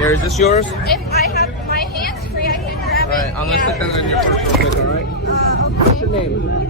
Here, is this yours? If I have my hands free, I can grab Alright, it. I'm gonna stick that in your purse real quick, alright? Okay. What's your name?